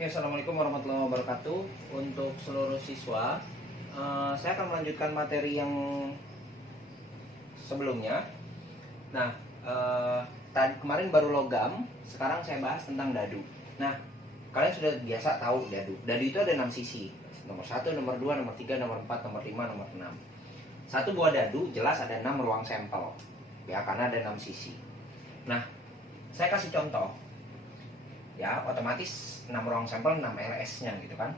Oke, assalamualaikum warahmatullahi wabarakatuh. Untuk seluruh siswa, saya akan melanjutkan materi yang sebelumnya. Nah, kemarin baru logam, sekarang saya bahas tentang dadu. Nah, kalian sudah biasa tahu dadu. Dadu itu ada 6 sisi. Nomor 1, nomor 2, nomor 3, nomor 4, nomor 5, nomor 6. Satu buah dadu jelas ada 6 ruang sampel. Ya, karena ada 6 sisi. Nah, saya kasih contoh. Ya, otomatis 6 ruang sampel 6 LS-nya gitu kan.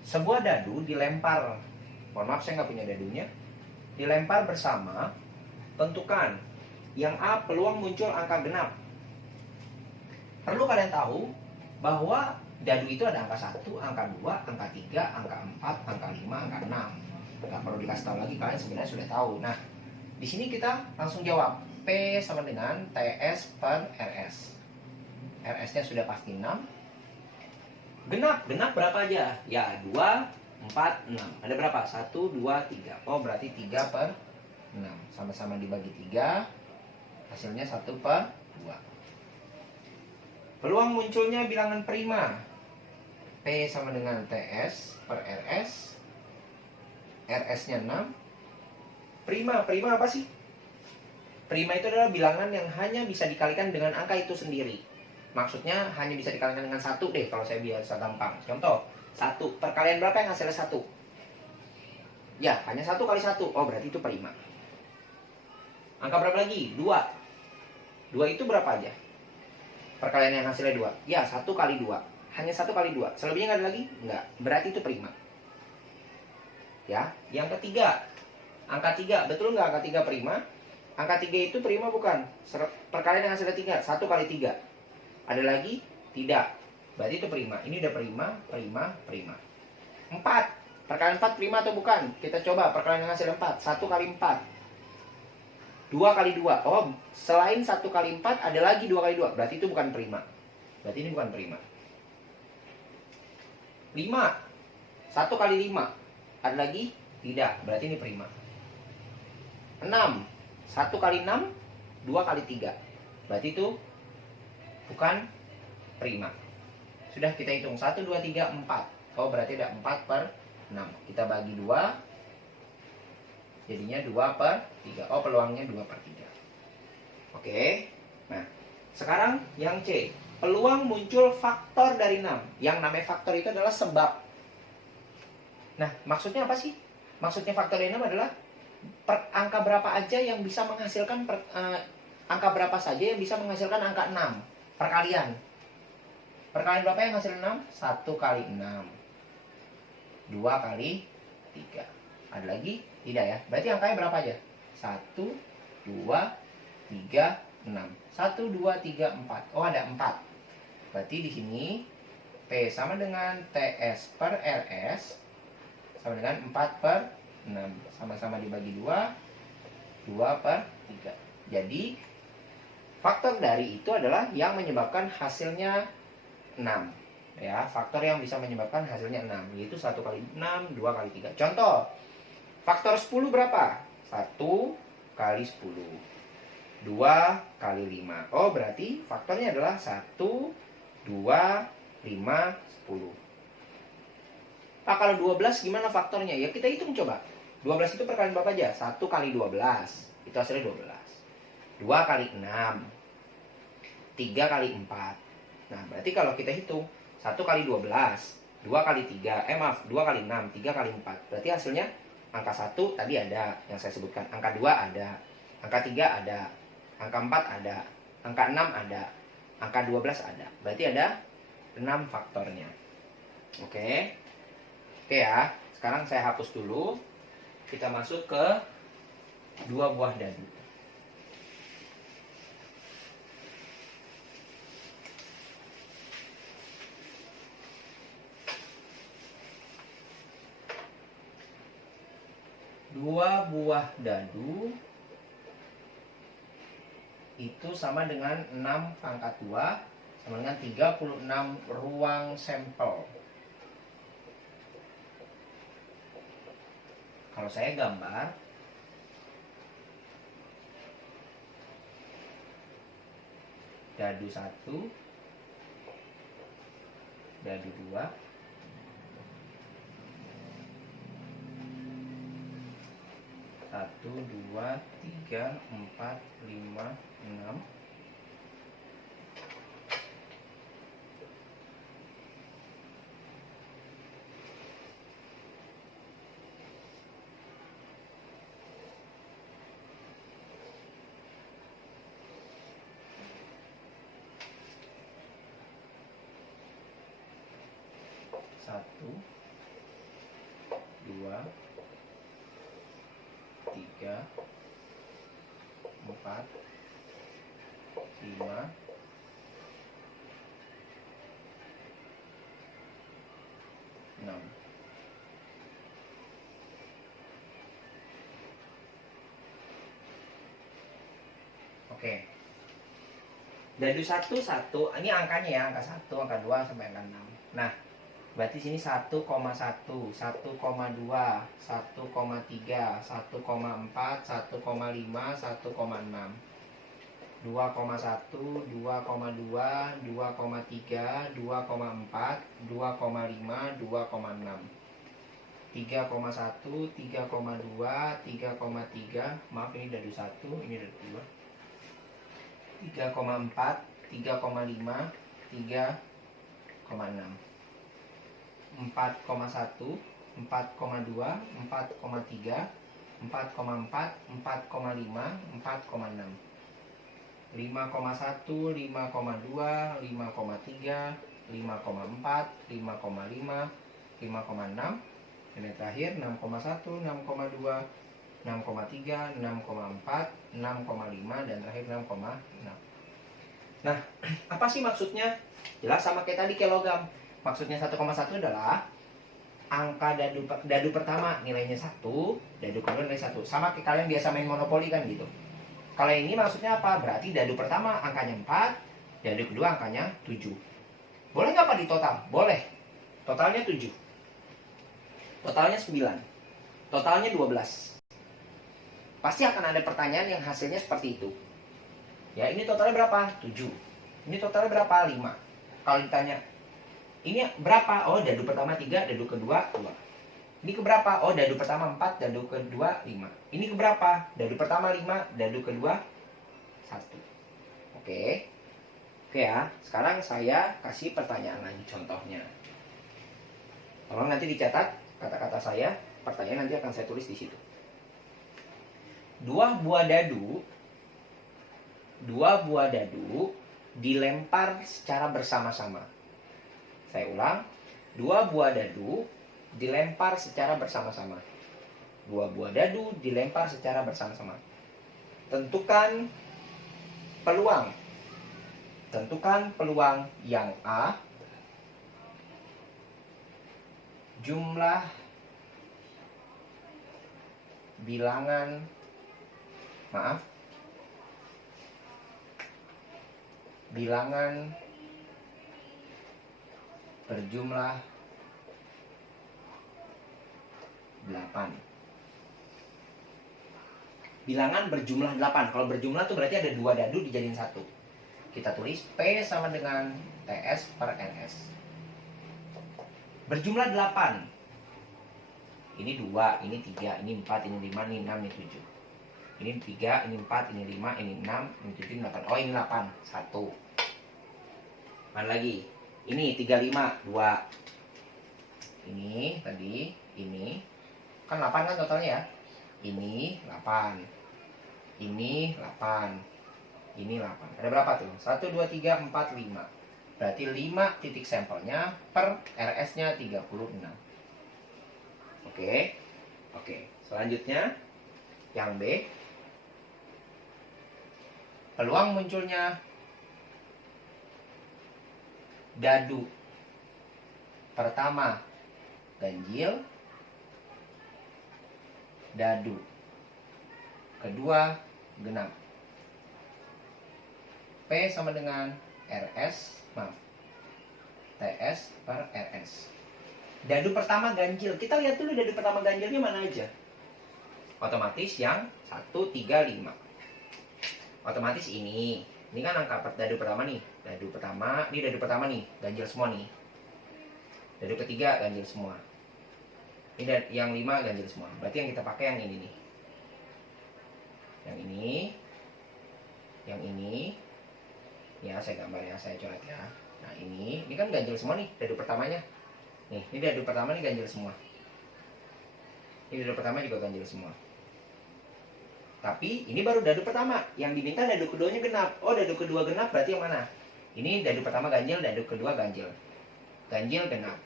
Sebuah dadu dilempar, mohon maaf saya nggak punya dadunya, dilempar bersama, tentukan yang A peluang muncul angka genap. Perlu kalian tahu bahwa dadu itu ada angka 1, angka 2, angka 3, angka 4, angka 5, angka 6. Nggak perlu dikasih tahu lagi, kalian sebenarnya sudah tahu. Nah, di sini kita langsung jawab. P sama dengan TS per RS. RS-nya sudah pasti 6. Genap berapa aja? Ya 2, 4, 6. Ada berapa? 1, 2, 3. Oh berarti 3 per 6. Sama-sama dibagi 3. Hasilnya 1 per 2. Peluang munculnya bilangan prima. P sama dengan TS per RS. RS-nya 6. Prima apa sih? Prima itu adalah bilangan yang hanya bisa dikalikan dengan angka itu sendiri. Maksudnya hanya bisa dikalikan dengan 1 deh, kalau saya biasa gampang. Contoh, 1 perkalian berapa yang hasilnya 1? Ya, hanya 1 kali 1. Oh, berarti itu prima. Angka berapa lagi? 2. 2 itu berapa aja? Perkalian yang hasilnya 2. Ya, 1 kali 2. Hanya 1 kali 2. Selebihnya nggak ada lagi? Nggak. Berarti itu prima. Ya, yang ketiga. Angka 3. Betul nggak angka 3 prima? Angka 3 itu prima bukan? Perkalian yang hasilnya 3. 1 kali 3. Ada lagi? Tidak. Berarti itu prima. Ini udah prima. 4. Perkalian 4 prima atau bukan? Kita coba perkalian yang hasil 4. 1 kali 4. 2 kali 2. Oh, selain 1 kali 4 ada lagi 2 kali 2. Berarti itu bukan prima. Berarti ini bukan prima. 5. 1 kali 5. Ada lagi? Tidak. Berarti ini prima. 6. 1 kali 6. 2 kali 3. Berarti itu bukan prima. Sudah kita hitung 1, 2, 3, 4. Oh berarti ada 4 per 6. Kita bagi 2. Jadinya 2 per 3. Oh peluangnya 2 per 3. Oke. Nah sekarang yang C. Peluang muncul faktor dari 6. Yang namanya faktor itu adalah sebab. Nah maksudnya apa sih? Maksudnya faktor dari 6 adalah angka berapa aja yang bisa menghasilkan angka berapa saja yang bisa menghasilkan angka 6. Perkalian berapa yang hasil 6? 1 kali 6. 2 kali 3. Ada lagi? Tidak ya. Berarti angkanya berapa aja? 1, 2, 3, 6. 1, 2, 3, 4. Oh ada 4. Berarti di sini P sama dengan TS per RS sama dengan 4 per 6. Sama-sama dibagi 2. 2 per 3. Jadi faktor dari itu adalah yang menyebabkan hasilnya 6. Ya, faktor yang bisa menyebabkan hasilnya 6, yaitu 1 kali 6, 2 kali 3. Contoh, faktor 10 berapa? 1 kali 10. 2 kali 5. Oh, berarti faktornya adalah 1, 2, 5, 10. Nah, kalau 12 gimana faktornya? Ya, kita hitung coba. 12 itu perkalian berapa aja? 1 kali 12. Itu hasilnya 12. 2 kali 6. 3 kali 4. Nah berarti kalau kita hitung 1 kali 12. 2 kali 3. 2 kali 6. 3 kali 4. Berarti hasilnya angka 1 tadi ada yang saya sebutkan. Angka 2 ada. Angka 3 ada. Angka 4 ada. Angka 6 ada. Angka 12 ada. Berarti ada 6 faktornya. Oke. Oke ya. Sekarang saya hapus dulu. Kita masuk ke 2 buah dadu. Dua buah dadu itu sama dengan 6 pangkat 2 sama dengan 36 ruang sampel. Kalau saya gambar dadu 1, dadu 2, 1, 2, 3, 4, 5, 6. Satu, dua, tiga, 4, 5, 6. Oke. Dadu 1, 1. Ini angkanya ya, angka 1, angka 2 sampai angka 6. Nah, berarti sini 1,1, 1,2, 1,3, 1,4, 1,5, 1,6. 2,1, 2,2, 2,3, 2,4, 2,5, 2,6. 3,1, 3,2, 3,3. Maaf, ini dadu 1, ini dadu 2. 3,4, 3,5, 3,6. 4,1, 4,2, 4,3, 4,4, 4,5, 4,6. 5,1, 5,2, 5,3, 5,4, 5,5, 5,6. Dan yang terakhir 6,1, 6,2, 6,3, 6,4, 6,5, dan terakhir 6,6. Nah, apa sih maksudnya? Jelas sama kayak tadi kilogram. Maksudnya 1,1 adalah angka dadu pertama nilainya 1, dadu kedua nilai 1. Sama kayak kalian biasa main monopoli kan gitu. Kalau ini maksudnya apa? Berarti dadu pertama angkanya 4, dadu kedua angkanya 7. Boleh nggak Pak di total? Boleh. Totalnya 7. Totalnya 9. Totalnya 12. Pasti akan ada pertanyaan yang hasilnya seperti itu. Ya, ini totalnya berapa? 7. Ini totalnya berapa? 5. Kalau ditanya, ini berapa? Oh, dadu pertama 3, dadu kedua 2. Ini keberapa? Oh, dadu pertama 4, dadu kedua 5. Ini keberapa? Dadu pertama 5, dadu kedua 1. Oke. Oke ya, sekarang saya kasih pertanyaan lagi contohnya. Tolong nanti dicatat kata-kata saya, pertanyaan nanti akan saya tulis di situ. Dua buah dadu dilempar secara bersama-sama. Saya ulang, 2 buah dadu dilempar secara bersama-sama. 2 buah dadu dilempar secara bersama-sama. Tentukan peluang. Tentukan peluang yang A. Jumlah bilangan, bilangan berjumlah 8. Bilangan berjumlah 8. Kalau berjumlah tuh berarti ada 2 dadu dijadiin 1. Kita tulis P sama dengan TS per NS. Berjumlah 8. Ini 2, ini 3, ini 4, ini 5, ini 6, ini 7. Ini 3, ini 4, ini 5, ini 6, ini 7, ini 8. Oh, ini 8. 1. Mana lagi? Ini 35, 2. Ini tadi, ini. Kan 8 kan totalnya ya? Ini 8. Ini 8. Ini 8. Ada berapa tuh? 1, 2, 3, 4, 5. Berarti 5 titik sampelnya per RS-nya 36. Oke. Oke. Selanjutnya, yang B. Peluang munculnya dadu pertama ganjil, dadu kedua genap. P sama dengan TS per RS. Dadu pertama ganjil. Kita lihat dulu dadu pertama ganjilnya mana aja. Otomatis yang 1, 3, 5. Otomatis ini. Ini kan angka dadu pertama nih. Dadu pertama, ini dadu pertama nih. Ganjil semua nih. Dadu ketiga ganjil semua. Ini yang 5 ganjil semua. Berarti yang kita pakai yang ini nih. Yang ini. Yang ini. Ya, saya gambar ya, saya coret ya. Nah, ini kan ganjil semua nih, dadu pertamanya. Nih, ini dadu pertama nih ganjil semua. Ini dadu pertama juga ganjil semua. Tapi ini baru dadu pertama. Yang diminta dadu keduanya genap. Oh, dadu kedua genap berarti yang mana? Ini dadu pertama ganjil, dadu kedua ganjil. Ganjil genap.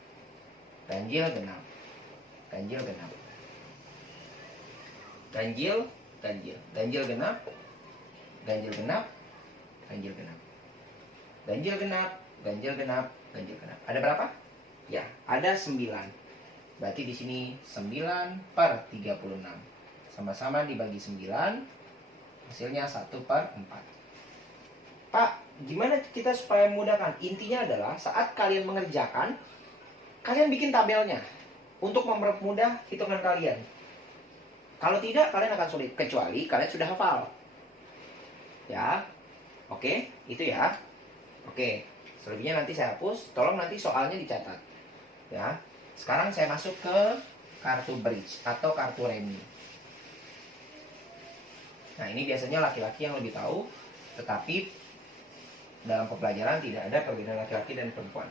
Ganjil genap. Ganjil genap. Ganjil, ganjil. Ganjil genap. Ganjil genap. Ganjil genap. Ganjil genap, ganjil genap, ganjil genap. Ada berapa? Ya, ada 9. Berarti di sini 9/36. Sama-sama dibagi 9. Hasilnya 1/4. Pak, gimana kita supaya memudahkan? Intinya adalah saat kalian mengerjakan, kalian bikin tabelnya untuk mempermudah hitungan kalian. Kalau tidak, kalian akan sulit. Kecuali kalian sudah hafal. Ya, oke, itu ya. Oke, selebihnya nanti saya hapus. Tolong nanti soalnya dicatat. Ya, sekarang saya masuk ke kartu bridge atau kartu remi. Nah, ini biasanya laki-laki yang lebih tahu, tetapi dalam pembelajaran tidak ada perbedaan laki-laki dan perempuan.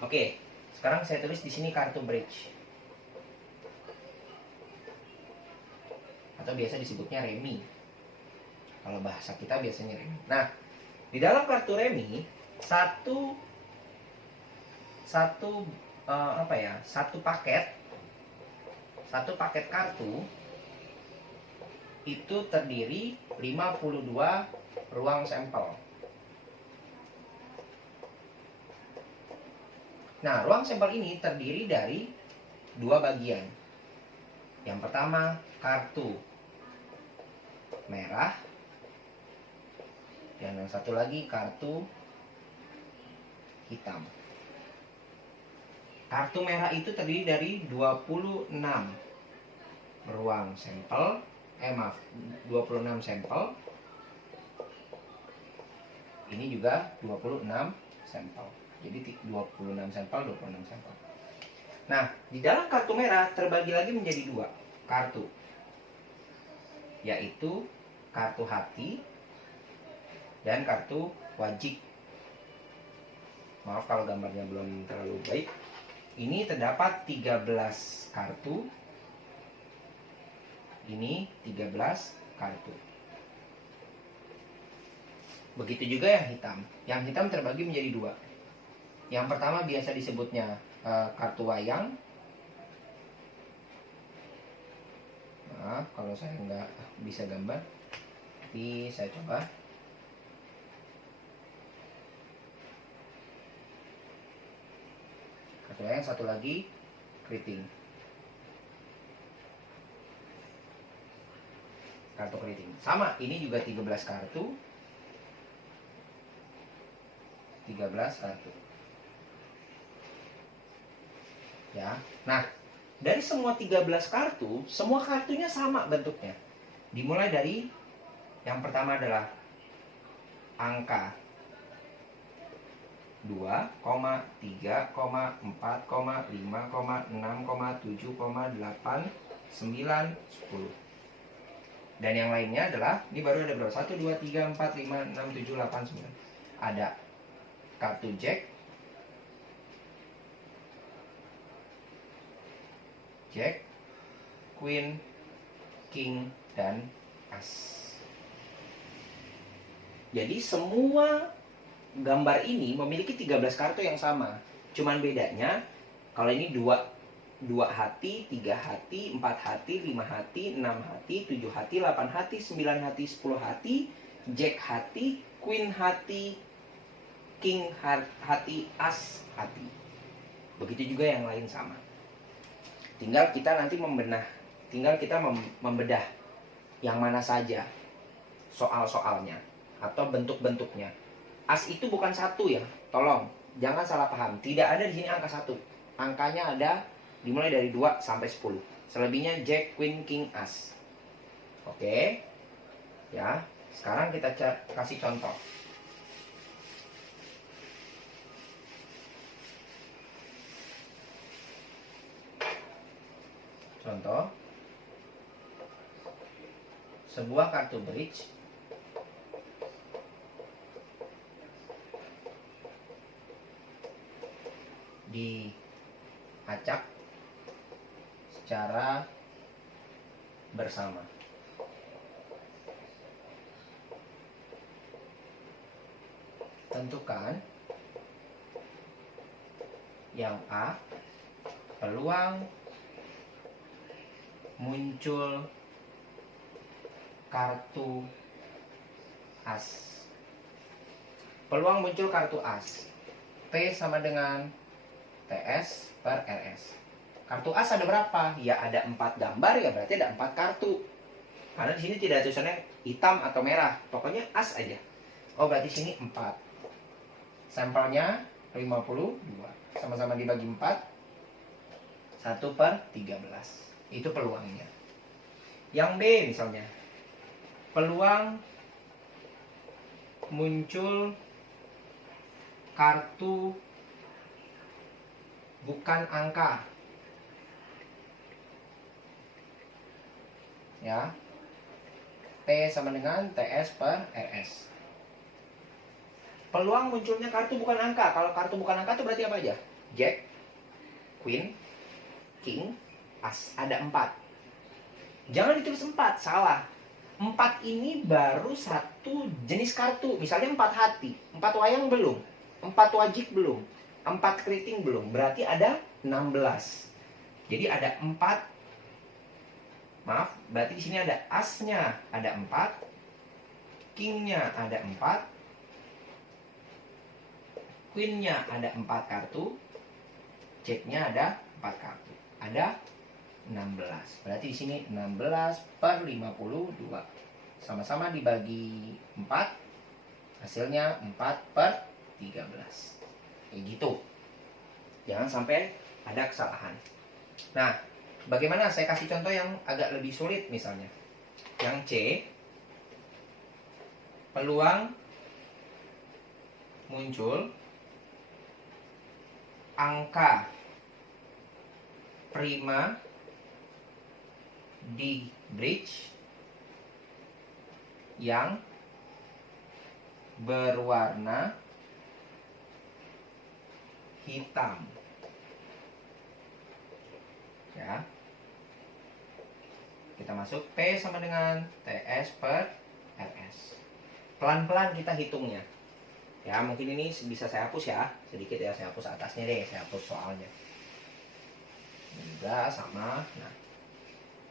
Oke, sekarang saya tulis di sini kartu bridge. Atau biasa disebutnya remi. Kalau bahasa kita biasanya remi. Nah, di dalam kartu remi satu paket kartu itu terdiri 52 ruang sampel. Nah, ruang sampel ini terdiri dari 2 bagian. Yang pertama, kartu merah. Dan yang satu lagi kartu hitam. Kartu merah itu terdiri dari 26 ruang sampel. 26 sampel. Ini juga 26 sampel. Jadi 26 sampel, 26 sampel. Nah, di dalam kartu merah terbagi lagi menjadi 2 kartu. Yaitu kartu hati dan kartu wajib. Maaf kalau gambarnya belum terlalu baik. Ini terdapat 13 kartu. Ini 13 kartu. Begitu juga yang hitam. Yang hitam terbagi menjadi 2. Yang pertama biasa disebutnya kartu wayang. Maaf kalau saya nggak bisa gambar. Nanti saya coba. Kartu wayang, satu lagi keriting. Kartu keriting. Sama, ini juga 13 kartu. 13 kartu. Ya. Nah, dari semua 13 kartu, semua kartunya sama bentuknya. Dimulai dari yang pertama adalah angka 2, 3, 4, 5, 6, 7, 8, 9, 10. Dan yang lainnya adalah, ini baru ada berapa? 1, 2, 3, 4, 5, 6, 7, 8, 9. Ada kartu Jack, Queen, King, dan As. Jadi semua gambar ini memiliki 13 kartu yang sama. Cuman bedanya, kalau ini 2 hati, 3 hati, 4 hati, 5 hati, 6 hati, 7 hati, 8 hati, 9 hati, 10 hati, Jack hati, Queen hati, King hati, As hati. Begitu juga yang lain sama. Tinggal kita nanti membedah yang mana saja soal-soalnya atau bentuk-bentuknya. As itu bukan 1 ya, tolong jangan salah paham. Tidak ada di sini angka 1. Angkanya ada dimulai dari 2 sampai 10. Selebihnya Jack, Queen, King, As. Oke. Ya, sekarang kita kasih contoh. Contoh, sebuah kartu bridge diacak secara bersama. Tentukan yang A, peluang muncul kartu as. Peluang muncul kartu as. P sama dengan TS per RS. Kartu as ada berapa? Ya ada 4 gambar, ya berarti ada 4 kartu. Karena di sini tidak ada tulisannya hitam atau merah. Pokoknya as aja. Oh, berarti sini 4. Sampelnya 52. Sama-sama dibagi 4. 1 per 13. Itu peluangnya. Yang B misalnya. Peluang muncul kartu bukan angka. Ya. T sama dengan TS per RS. Peluang munculnya kartu bukan angka. Kalau kartu bukan angka itu berarti apa aja? Jack, Queen, King, As. Ada 4. Jangan ditulis 4, salah. 4 ini baru satu jenis kartu. Misalnya 4 hati, 4 wayang belum, 4 wajik belum, 4 keriting belum. Berarti ada 16. Jadi ada 4. Maaf, berarti di sini ada asnya ada 4, kingnya ada 4, queennya ada 4 kartu, jacknya ada 4 kartu. Ada 16. Berarti di sini 16 per 52. Sama-sama dibagi 4. Hasilnya 4 per 13. Kayak gitu. Jangan sampai ada kesalahan. Nah, bagaimana saya kasih contoh yang agak lebih sulit misalnya. Yang C, peluang muncul angka prima di bridge yang berwarna hitam. Ya. Kita masuk P sama dengan TS per RS. Pelan-pelan kita hitungnya. Ya, mungkin ini bisa saya hapus ya. Sedikit ya, saya hapus atasnya deh, saya hapus soalnya. Juga sama. Nah,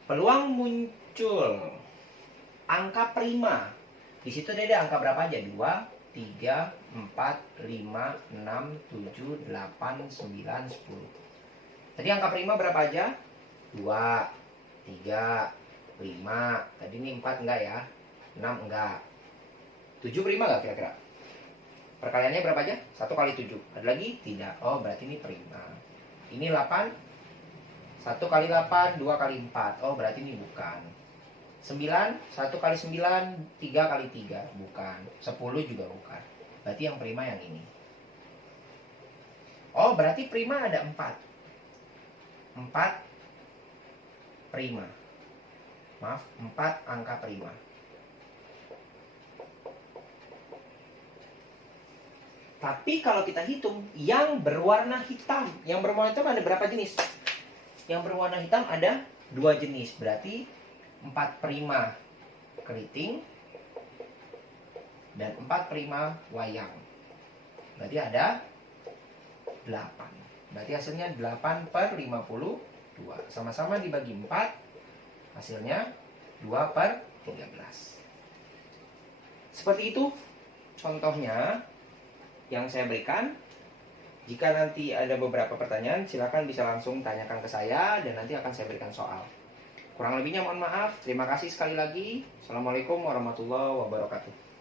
peluang muncul angka prima. Di situ ada angka berapa aja? 2, 3, 4, 5, 6, 7, 8, 9, 10. Tadi angka prima berapa aja? 2, 3, 5. Tadi ini 4 enggak ya? 6 enggak. 7 prima enggak kira-kira? Perkaliannya berapa aja? 1 kali 7. Ada lagi? Tidak. Oh, berarti ini prima. Ini 8. 1 kali 8, 2 kali 4. Oh, berarti ini bukan. 9, 1 kali 9, 3 kali 3. Bukan. 10 juga bukan. Berarti yang prima yang ini. Oh, berarti prima ada 4. 4 prima. Maaf, 4 angka prima. Tapi kalau kita hitung yang berwarna hitam, yang berwarna hitam ada berapa jenis? Yang berwarna hitam ada 2 jenis, berarti 4 prima keriting dan 4 prima wayang. Berarti ada 8. Berarti hasilnya 8 per 52. Sama-sama dibagi 4, hasilnya 2 per 13. Seperti itu contohnya yang saya berikan. Jika nanti ada beberapa pertanyaan, silakan bisa langsung tanyakan ke saya dan nanti akan saya berikan soal. Kurang lebihnya mohon maaf. Terima kasih sekali lagi. Assalamualaikum warahmatullahi wabarakatuh.